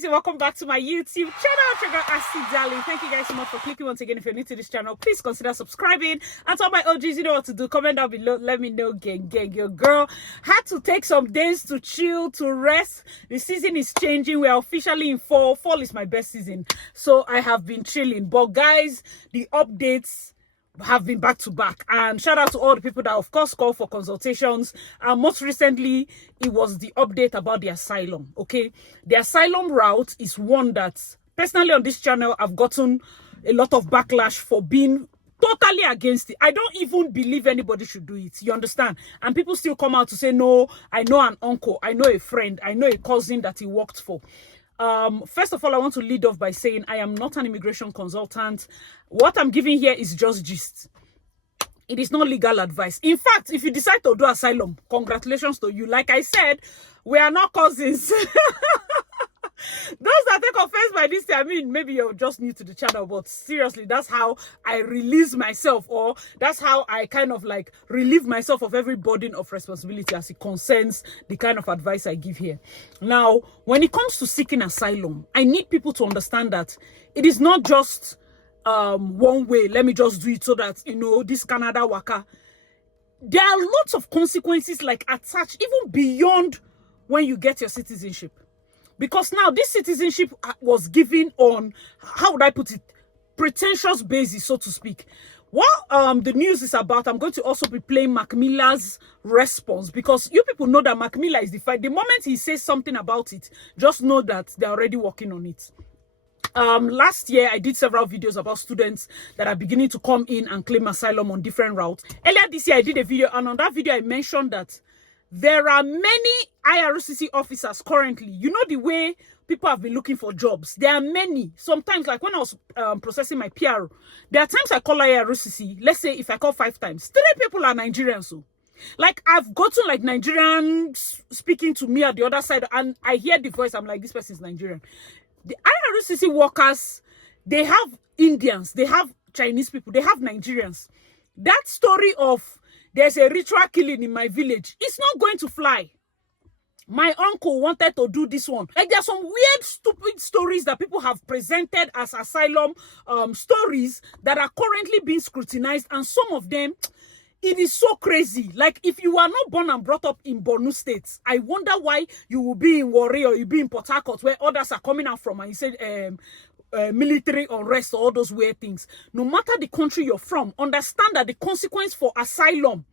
guys, and welcome back to my YouTube channel, Darling. Thank you guys so much for clicking once again. If you're new to this channel, please consider subscribing. And to all my OGs, you know what to do. Comment down below. Let me know, gang. Your girl had to take some days to chill, to rest. The season is changing. We are officially in fall. Fall is my best season. So I have been chilling. But guys, the updates have been back to back, and shout out to all the people that of course call for consultations. Most recently it was the update about the asylum. Okay, the asylum route is one that personally on this channel I've gotten a lot of backlash for being totally against it. I don't even believe anybody should do it, you understand? And people still come out to say, no, I know an uncle, I know a friend, I know a cousin that he worked for. First of all, I want to lead off by saying I am not an immigration consultant. What I'm giving here is just gist. It is not legal advice. In fact, if you decide to do asylum, congratulations to you. Like I said, we are not cousins. Those that take offense by this, I mean, maybe you're just new to the channel, but seriously, that's how I release myself, or that's how I kind of like relieve myself of every burden of responsibility as it concerns the kind of advice I give here. Now, when it comes to seeking asylum, I need people to understand that it is not just one way. Let me just do it so that, you know, this Canada waka. There are lots of consequences like attached, even beyond when you get your citizenship. Because now this citizenship was given on, how would I put it, pretentious basis, so to speak. What the news is about, I'm going to also be playing Mac Miller's response, because you people know that Mac Miller is the fight. The moment he says something about it, just know that they're already working on it. Last year I did several videos about students that are beginning to come in and claim asylum on different routes. Earlier this year I did a video, and on that video I mentioned that there are many IRCC officers currently. You know the way people have been looking for jobs. There are many. Sometimes, like when I was processing my PR, there are times I call IRCC. Let's say if I call 5 times, 3 people are Nigerians. So, like I've gotten like Nigerians speaking to me at the other side, and I hear the voice. I'm like, this person is Nigerian. The IRCC workers, they have Indians, they have Chinese people, they have Nigerians. That story of there's a ritual killing in my village, it's not going to fly. My uncle wanted to do this one. Like, there's some weird, stupid stories that people have presented as asylum stories that are currently being scrutinized, and some of them, it is so crazy. Like, if you are not born and brought up in Borno State, I wonder why you will be in Warri or you be in Port Harcourt, where others are coming out from, and you say military unrest or all those weird things. No matter the country you're from, understand that the consequence for asylum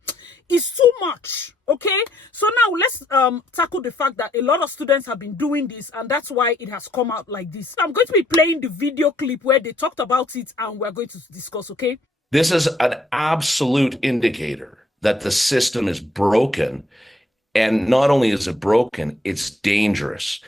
is too much. Okay, so now let's tackle the fact that a lot of students have been doing this, and that's why it has come out like this. I'm going to be playing the video clip where they talked about it, and we're going to discuss. Okay, this is an absolute indicator that the system is broken, and not only is it broken, it's dangerous.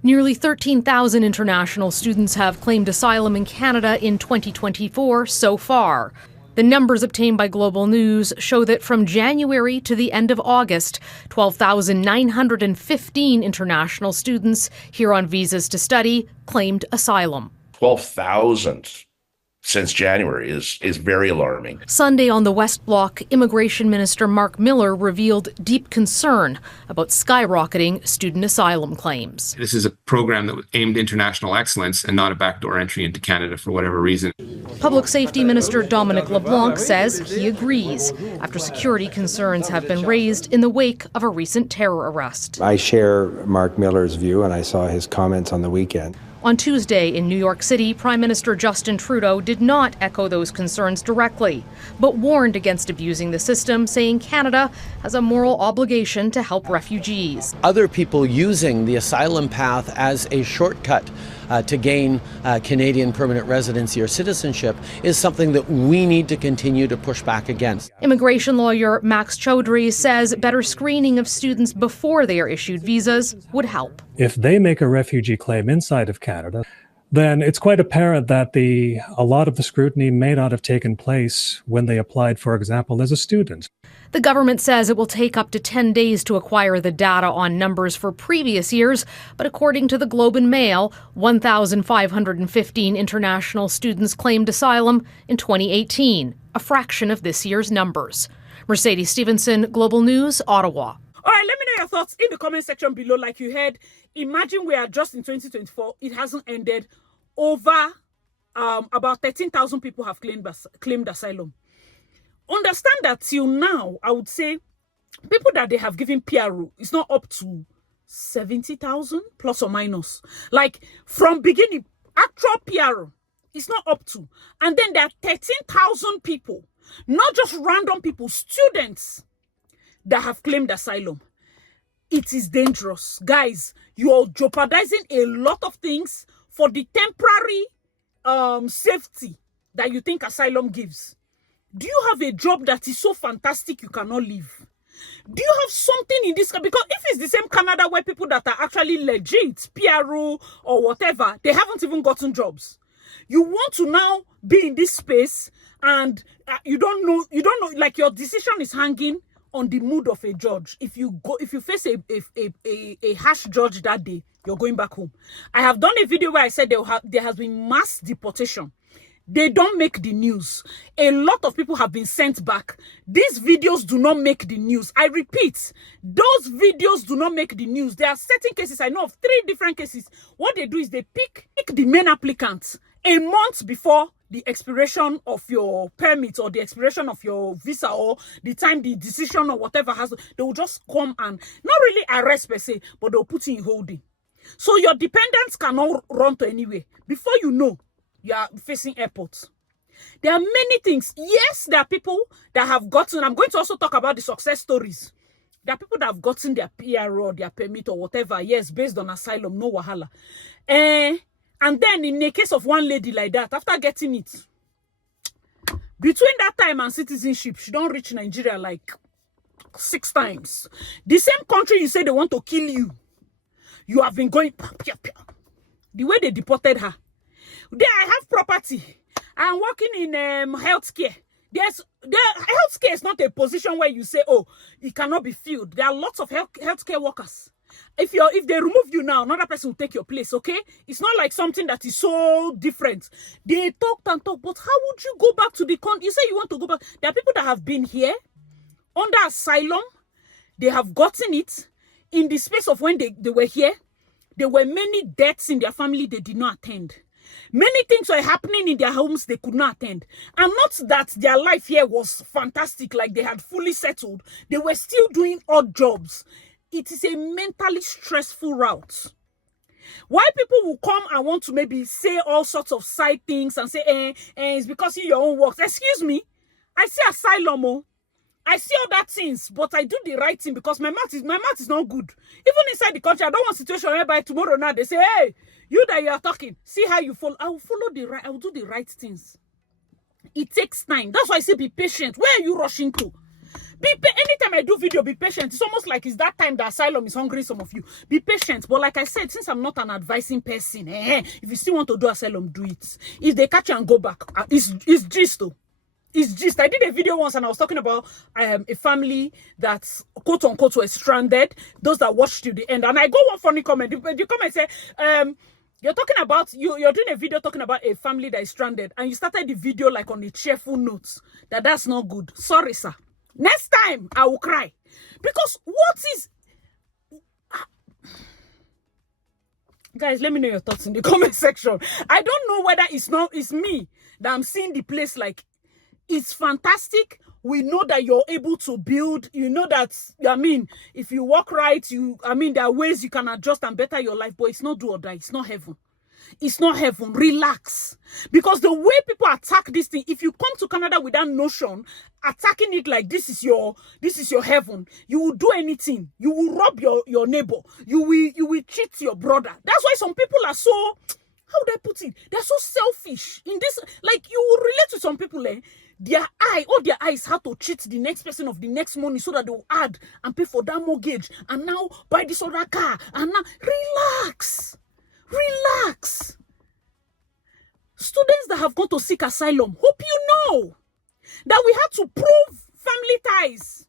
Nearly 13,000 international students have claimed asylum in Canada in 2024 so far. The numbers obtained by Global News show that from January to the end of August, 12,915 international students here on visas to study claimed asylum. 12,000 since January is very alarming. Sunday on the West Block, Immigration Minister Mark Miller revealed deep concern about skyrocketing student asylum claims. This is a program that was aimed at international excellence and not a backdoor entry into Canada for whatever reason. Public Safety Minister Dominic LeBlanc says he agrees after security concerns have been raised in the wake of a recent terror arrest. I share Mark Miller's view, and I saw his comments on the weekend. On Tuesday in New York City, Prime Minister Justin Trudeau did not echo those concerns directly, but warned against abusing the system, saying Canada has a moral obligation to help refugees. Other people using the asylum path as a shortcut to gain Canadian permanent residency or citizenship is something that we need to continue to push back against. Immigration lawyer Max Chaudhry says better screening of students before they are issued visas would help. If they make a refugee claim inside of Canada, then it's quite apparent that a lot of the scrutiny may not have taken place when they applied, for example, as a student. The government says it will take up to 10 days to acquire the data on numbers for previous years, but according to the Globe and Mail, 1,515 international students claimed asylum in 2018, a fraction of this year's numbers. Mercedes Stevenson, Global News, Ottawa. All right, let me know your thoughts in the comment section below. Like you heard, imagine we are just in 2024. It hasn't ended. Over about 13,000 people have claimed asylum. Understand that till now, I would say, people that they have given PRO is not up to 70,000 plus or minus. Like from beginning, actual PRO is not up to. And then there are 13,000 people, not just random people, students that have claimed asylum. It is dangerous. Guys, you're jeopardizing a lot of things for the temporary safety that you think asylum gives. Do you have a job that is so fantastic you cannot leave? Do you have something in this? Because if it's the same Canada where people that are actually legit, PRO or whatever, they haven't even gotten jobs. You want to now be in this space and you don't know, like your decision is hanging on the mood of a judge. If you face a harsh judge that day, you're going back home. I have done a video where I said there has been mass deportation. They don't make the news. A lot of people have been sent back. These videos do not make the news. I repeat, those videos do not make the news. There are certain cases, I know of 3 different cases. What they do is they pick the main applicants a month before the expiration of your permit or the expiration of your visa or the time the decision or whatever has. They will just come and not really arrest per se, but they'll put you in holding. So your dependents cannot run to anywhere. Before you know, you are facing airports. There are many things. Yes, there are people that have gotten, I'm going to also talk about the success stories. There are people that have gotten their PR or their permit or whatever, yes, based on asylum, no wahala. And then in the case of one lady like that, after getting it, between that time and citizenship, she don't reach Nigeria like 6 times. The same country you say they want to kill you, you have been going, the way they deported her. There I have property. I'm working in healthcare. Healthcare is not a position where you say, oh, it cannot be filled. There are lots of healthcare workers. If they remove you now, another person will take your place, okay? It's not like something that is so different. They talked and talked, but how would you go back to the country? You say you want to go back. There are people that have been here under asylum. They have gotten it in the space of when they were here. There were many deaths in their family they did not attend. Many things were happening in their homes they could not attend. And not that their life here was fantastic, like they had fully settled. They were still doing odd jobs. It is a mentally stressful route. Why people will come and want to maybe say all sorts of side things and say, it's because of your own works. Excuse me, I see asylum, oh. I see all that things, but I do the right thing because my mouth is not good. Even inside the country, I don't want a situation whereby tomorrow now they say, hey, you that you are talking, see how you follow. I will follow the right, I will do the right things. It takes time. That's why I say be patient. Where are you rushing to? Anytime I do video, be patient. It's almost like it's that time the asylum is hungry, some of you. Be patient. But like I said, since I'm not an advising person, if you still want to do asylum, do it. If they catch you and go back, it's gist though. It's just, I did a video once and I was talking about a family that quote unquote were stranded, those that watched to the end. And I got one funny comment. The comment said, you're talking about, you're doing a video talking about a family that is stranded and you started the video like on a cheerful note. That's not good. Sorry, sir. Next time I will cry. Because what is... Guys, let me know your thoughts in the comment section. I don't know whether it's me that I'm seeing the place like it's fantastic. We know that you're able to build. You know that, if you walk right, there are ways you can adjust and better your life. But it's not do or die. It's not heaven. It's not heaven. Relax. Because the way people attack this thing, if you come to Canada with that notion, attacking it like this is your heaven, you will do anything. You will rob your neighbor. You will cheat your brother. That's why some people are so... How would I put it? They're so selfish. In this, like you will relate to some people, their eyes how to cheat the next person of the next money so that they will add and pay for that mortgage and now buy this other car and now relax. Students that have gone to seek asylum, hope you know that we had to prove family ties.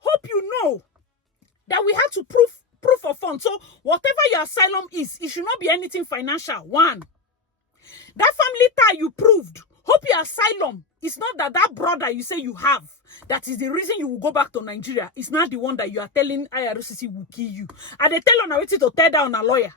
Hope you know that we had to prove proof of funds. So whatever your asylum is, it should not be anything financial. One, that family tie you proved. Hope your asylum is not that brother you say you have. That is the reason you will go back to Nigeria. It's not the one that you are telling IRCC will kill you. And they tell on a way to tear down a lawyer.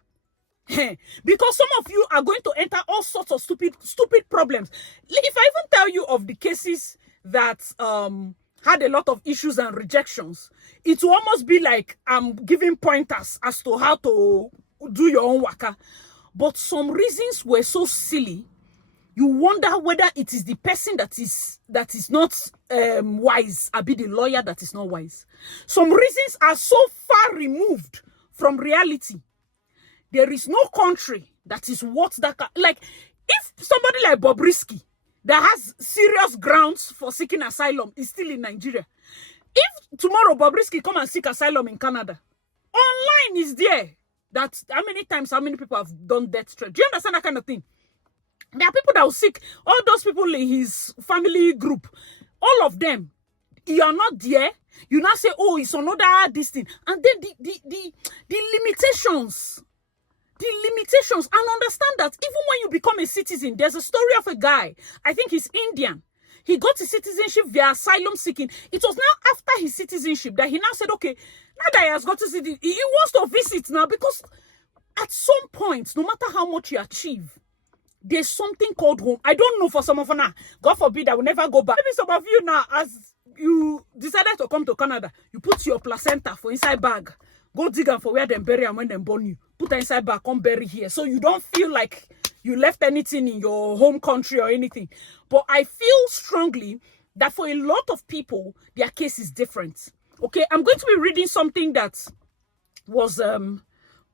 Because some of you are going to enter all sorts of stupid problems. If I even tell you of the cases that had a lot of issues and rejections, it will almost be like I'm giving pointers as to how to do your own waka. But some reasons were so silly. You wonder whether it is the person that is not wise, or be the lawyer that is not wise. Some reasons are so far removed from reality. There is no country that is worth that. Like, if somebody like Bobrisky that has serious grounds for seeking asylum is still in Nigeria, if tomorrow Bobrisky come and seek asylum in Canada, online is there. That's how many people have done death threat. Do you understand that kind of thing? There are people that will seek, all those people in his family group, all of them. You are not there. You now say, oh, it's another this thing. And then the limitations. The limitations. And understand that even when you become a citizen, there's a story of a guy. I think he's Indian. He got his citizenship via asylum seeking. It was now after his citizenship that he now said, okay, now that he has got to citizenship, he wants to visit now, because at some point, no matter how much you achieve, there's something called home. I don't know for some of you now. God forbid I will never go back. Maybe some of you now, as you decided to come to Canada, you put your placenta for inside bag. Go dig them for where them bury and when them born you. Put her inside bag, come bury here. So you don't feel like you left anything in your home country or anything. But I feel strongly that for a lot of people, their case is different. Okay, I'm going to be reading something that was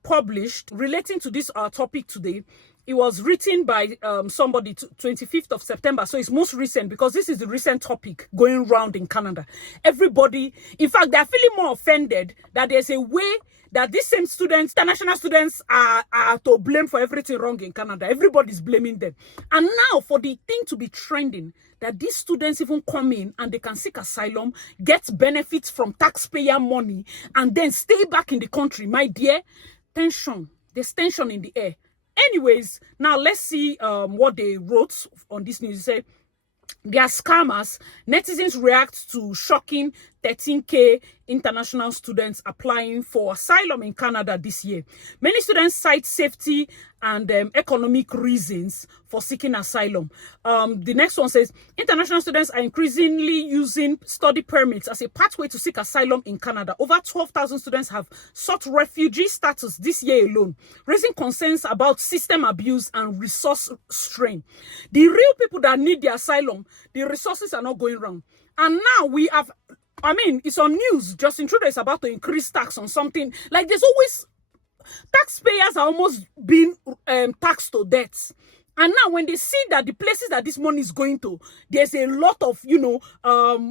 published relating to this topic today. It was written by somebody, 25th of September. So it's most recent, because this is the recent topic going around in Canada. Everybody, in fact, they're feeling more offended that there's a way that these same students, international students, are to blame for everything wrong in Canada. Everybody's blaming them. And now for the thing to be trending, that these students even come in and they can seek asylum, get benefits from taxpayer money, and then stay back in the country. My dear, tension. There's tension in the air. Anyways, now let's see what they wrote on this news. They say, they are scammers. Netizens react to shocking 13K international students applying for asylum in Canada this year. Many students cite safety and economic reasons for seeking asylum. The next one says, international students are increasingly using study permits as a pathway to seek asylum in Canada. Over 12,000 students have sought refugee status this year alone, raising concerns about system abuse and resource strain. The real people that need the asylum, the resources are not going around. And now we have, it's on news. Justin Trudeau is about to increase tax on something. Like, there's always, taxpayers are almost being taxed to death. And now when they see that the places that this money is going to, there's a lot of,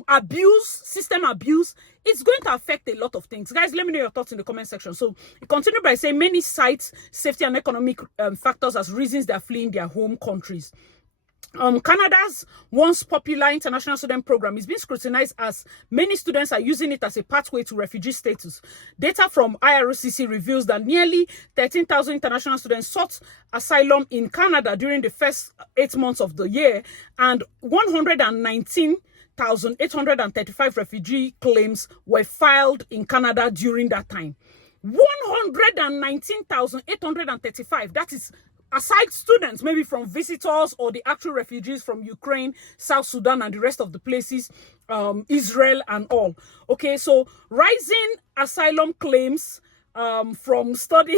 abuse, system abuse, it's going to affect a lot of things. Guys, let me know your thoughts in the comment section. So, it continued by saying many cite safety and economic factors as reasons they're fleeing their home countries. Canada's once popular international student program is being scrutinized as many students are using it as a pathway to refugee status. Data from IRCC reveals that nearly 13,000 international students sought asylum in Canada during the first 8 months of the year, and 119,835 refugee claims were filed in Canada during that time. 119,835, that is aside students, maybe from visitors or the actual refugees from Ukraine, South Sudan, and the rest of the places, Israel and all. Okay, so rising asylum claims from study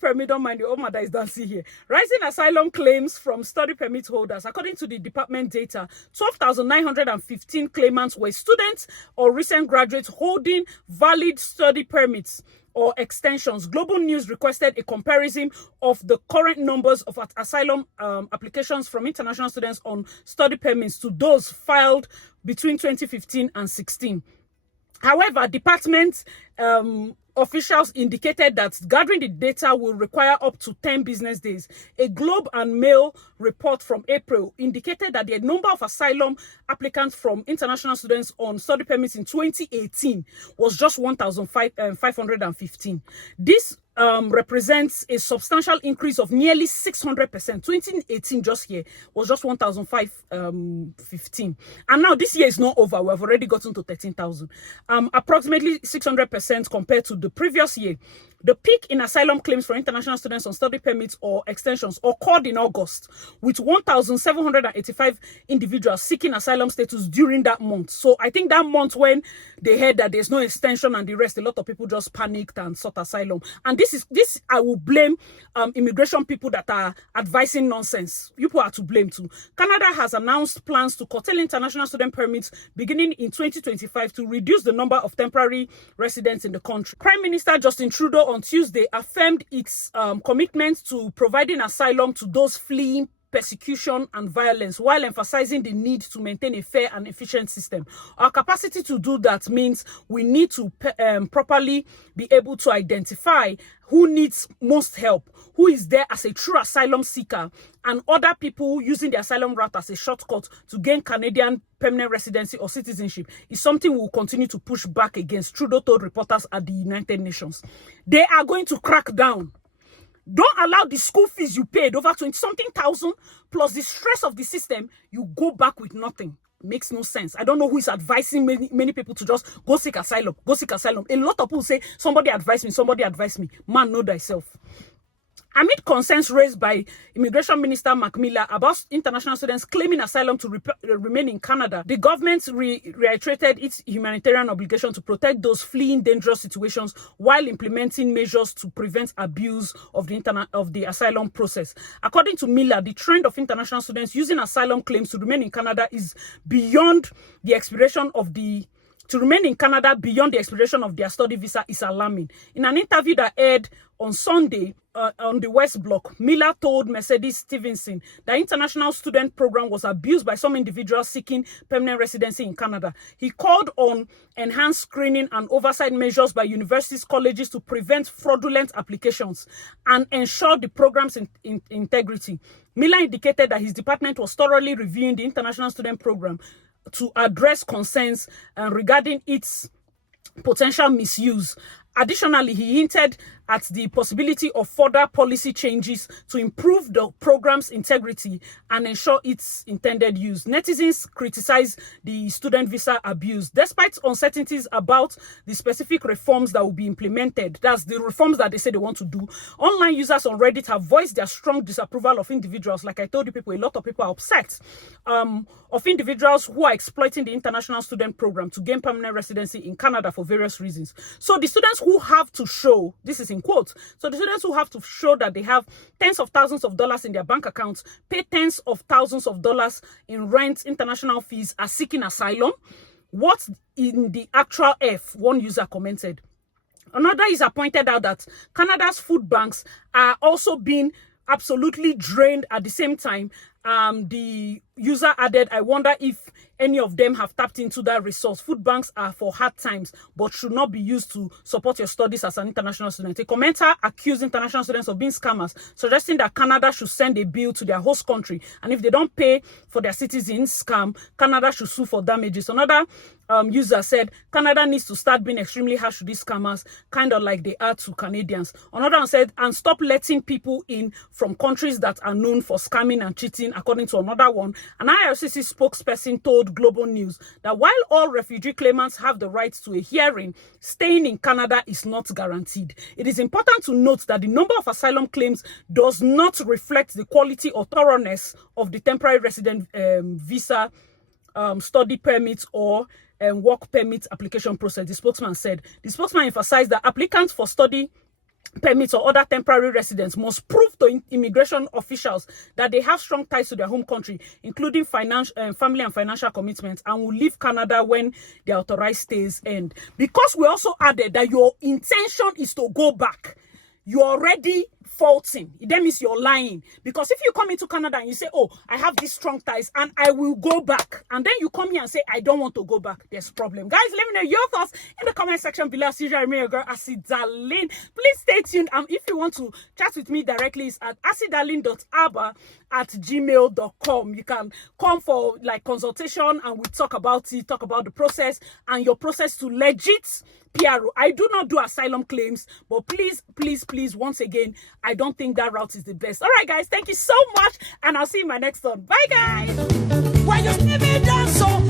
permit, don't mind you, oh my, that is dancing here. Rising asylum claims from study permit holders. According to the department data, 12,915 claimants were students or recent graduates holding valid study permits or extensions. Global News requested a comparison of the current numbers of asylum applications from international students on study permits to those filed between 2015 and 16. However, department officials indicated that gathering the data will require up to 10 business days. A Globe and Mail report from April indicated that the number of asylum applicants from international students on study permits in 2018 was just 1,515. This represents a substantial increase of nearly 600%. 2018 just here was just 1,515. And now this year is not over. We've already gotten to 13,000. Approximately 600% compared to the previous year. The peak in asylum claims for international students on study permits or extensions occurred in August, with 1,785 individuals seeking asylum status during that month. So I think that month when they heard that there's no extension and the rest, a lot of people just panicked and sought asylum. And this I will blame immigration people that are advising nonsense. You people are to blame too. Canada has announced plans to curtail international student permits beginning in 2025 to reduce the number of temporary residents in the country. Prime Minister Justin Trudeau on Tuesday affirmed its commitment to providing asylum to those fleeing persecution and violence, while emphasizing the need to maintain a fair and efficient system. Our capacity to do that means we need to properly be able to identify who needs most help, who is there as a true asylum seeker, and other people using the asylum route as a shortcut to gain Canadian permanent residency or citizenship is something we will continue to push back against, Trudeau told reporters at the United Nations. They are going to crack down. Don't allow the school fees you paid, over 20-something thousand, plus the stress of the system, you go back with nothing. Makes no sense. I don't know who is advising many people to just go seek asylum, go seek asylum. A lot of people say, somebody advise me, somebody advise me. Man, know thyself. Amid concerns raised by Immigration Minister Mark Miller about international students claiming asylum to remain in Canada, the government reiterated its humanitarian obligation to protect those fleeing dangerous situations while implementing measures to prevent abuse of the asylum process. According to Miller, the trend of international students using asylum claims to remain in Canada is beyond the expiration of their study visa is alarming. In an interview that aired on Sunday on the West Block, Miller told Mercedes Stevenson that international student program was abused by some individuals seeking permanent residency in Canada. He called on enhanced screening and oversight measures by universities, colleges to prevent fraudulent applications and ensure the program's integrity. Miller indicated that his department was thoroughly reviewing the international student program to address concerns regarding its potential misuse. Additionally, he hinted at the possibility of further policy changes to improve the program's integrity and ensure its intended use. Netizens criticized the student visa abuse. Despite uncertainties about the specific reforms that will be implemented, that's the reforms that they say they want to do, online users on Reddit have voiced their strong disapproval of individuals. Like I told you people, a lot of people are upset of individuals who are exploiting the international student program to gain permanent residency in Canada for various reasons. So the students who have to show, this is in quotes, so the students who have to show that they have tens of thousands of dollars in their bank accounts, pay tens of thousands of dollars in rent, international fees, are seeking asylum. What in the actual F? One user commented. Another user pointed out that Canada's food banks are also being absolutely drained at the same time. The user added, I wonder if any of them have tapped into that resource. Food banks are for hard times, but should not be used to support your studies as an international student. A commenter accused international students of being scammers, suggesting that Canada should send a bill to their host country, and if they don't pay for their citizens' scam, Canada should sue for damages. Another user said, Canada needs to start being extremely harsh to these scammers, kind of like they are to Canadians. Another one said, and stop letting people in from countries that are known for scamming and cheating, according to another one. An IRCC spokesperson told Global News that while all refugee claimants have the right to a hearing, staying in Canada is not guaranteed. It is important to note that the number of asylum claims does not reflect the quality or thoroughness of the temporary resident visa, study permits, or work permit application process, the spokesman said. The spokesman emphasized that applicants for study permits or other temporary residents must prove to immigration officials that they have strong ties to their home country, including family and financial commitments, and will leave Canada when the authorized stays end. Because we also added that your intention is to go back, you're already faulting. That means you're lying. Because if you come into Canada and you say, oh, I have these strong ties and I will go back, and then you come here and say, I don't want to go back, there's a problem. Guys, let me know your thoughts in the comment section below. As usual, remain your girl, Acidalin. Please stay tuned. If you want to chat with me directly, it's at acidalin.aba@gmail.com. You can come for like consultation and we talk about it, talk about the process and your process to legit PRO. I do not do asylum claims, but please, please, please, once again, I don't think that route is the best. All right, guys, thank you so much, and I'll see you in my next one. Bye, guys. Why you leave me down so